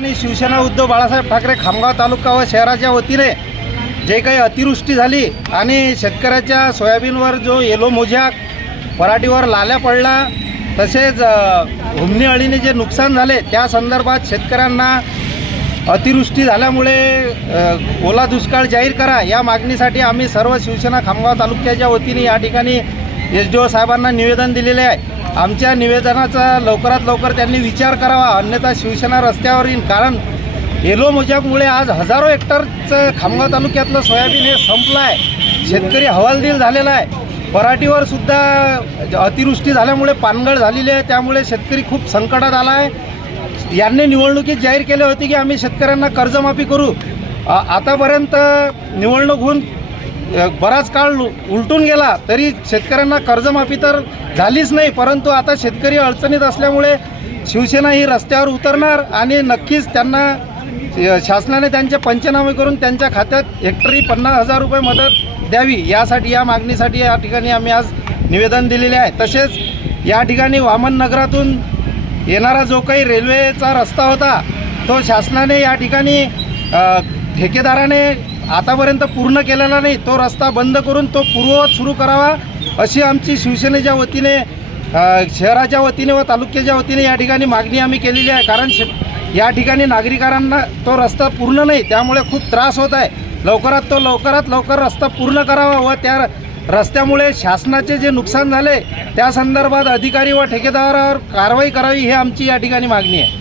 आणि शिवसेना उद्धव बाळासाहेब ठाकरे खामगाव तालुका व शहराच्या वतीने जे काही अतिवृष्टी झाली आणि शेतकऱ्याच्या सोयाबीनवर जो येलो मोझॅक, पराठीवर लाल्या पडला, तसेच हुमणी अळीने जे नुकसान झाले त्या संदर्भात शेतकऱ्यांना अतिवृष्टी झाल्यामुळे ओला दुष्काळ जाहीर करा या मागणीसाठी आम्ही सर्व शिवसेना खामगाव तालुक्याच्या वतीने या ठिकाणी SDO साहेबांना निवेदन दिलेले आहे। आमच्या निवेदनाचा लवकरात लवकर त्यांनी विचार करावा, अन्यथा शिवसेना रस्त्यावर येईल। कारण येलो मोझॅकमुळे आज हजारो हेक्टरचं खामगाव तालुक्यातलं सोयाबीन हे संपलं आहे, शेतकरी हवालदिल झालेला आहे। पराठीवर सुद्धा अतिवृष्टी झाल्यामुळे पानगळ झालेली आहे, त्यामुळे शेतकरी खूप संकटात आला आहे। यांनी निवडणुकीत जाहीर केले होते की आम्ही शेतकऱ्यांना कर्जमाफी करू। आतापर्यंत निवडणूक होऊन बराच काळ उलटून गेला तरी शेतकऱ्यांना कर्जमाफी तर झालीच नाही, परंतु आता शेतकरी अडचणीत असल्यामुळे शिवसेना ही रस्त्यावर उतरणार आणि नक्कीच त्यांना शासनाने त्यांचे पंचनामे करून त्यांच्या खात्यात हेक्टरी 50,000 रुपये मदत द्यावी यासाठी, या मागणीसाठी या ठिकाणी आम्ही आज निवेदन दिलेले आहे। तसेच या ठिकाणी वामन नगरातून येणारा जो काही रेल्वेचा रस्ता होता तो शासनाने या ठिकाणी ठेकेदाराने आतापर्यंत पूर्ण केलेला नाही, तो रस्ता बंद करून तो पूर्ववत सुरू करावा अशी आमची शिवसेनेच्या वतीने, शहराच्या वतीने व तालुक्याच्या वतीने या ठिकाणी मागणी आम्ही केलेली आहे। कारण या ठिकाणी नागरिकांना तो रस्ता पूर्ण नाही, त्यामुळे खूप त्रास होत आहे। लवकरात लवकर रस्ता पूर्ण करावा व त्या रस्त्यामुळे शासनाचे जे नुकसान झाले त्या संदर्भात अधिकारी व ठेकेदारावर कारवाई करावी ही आमची या ठिकाणी मागणी आहे।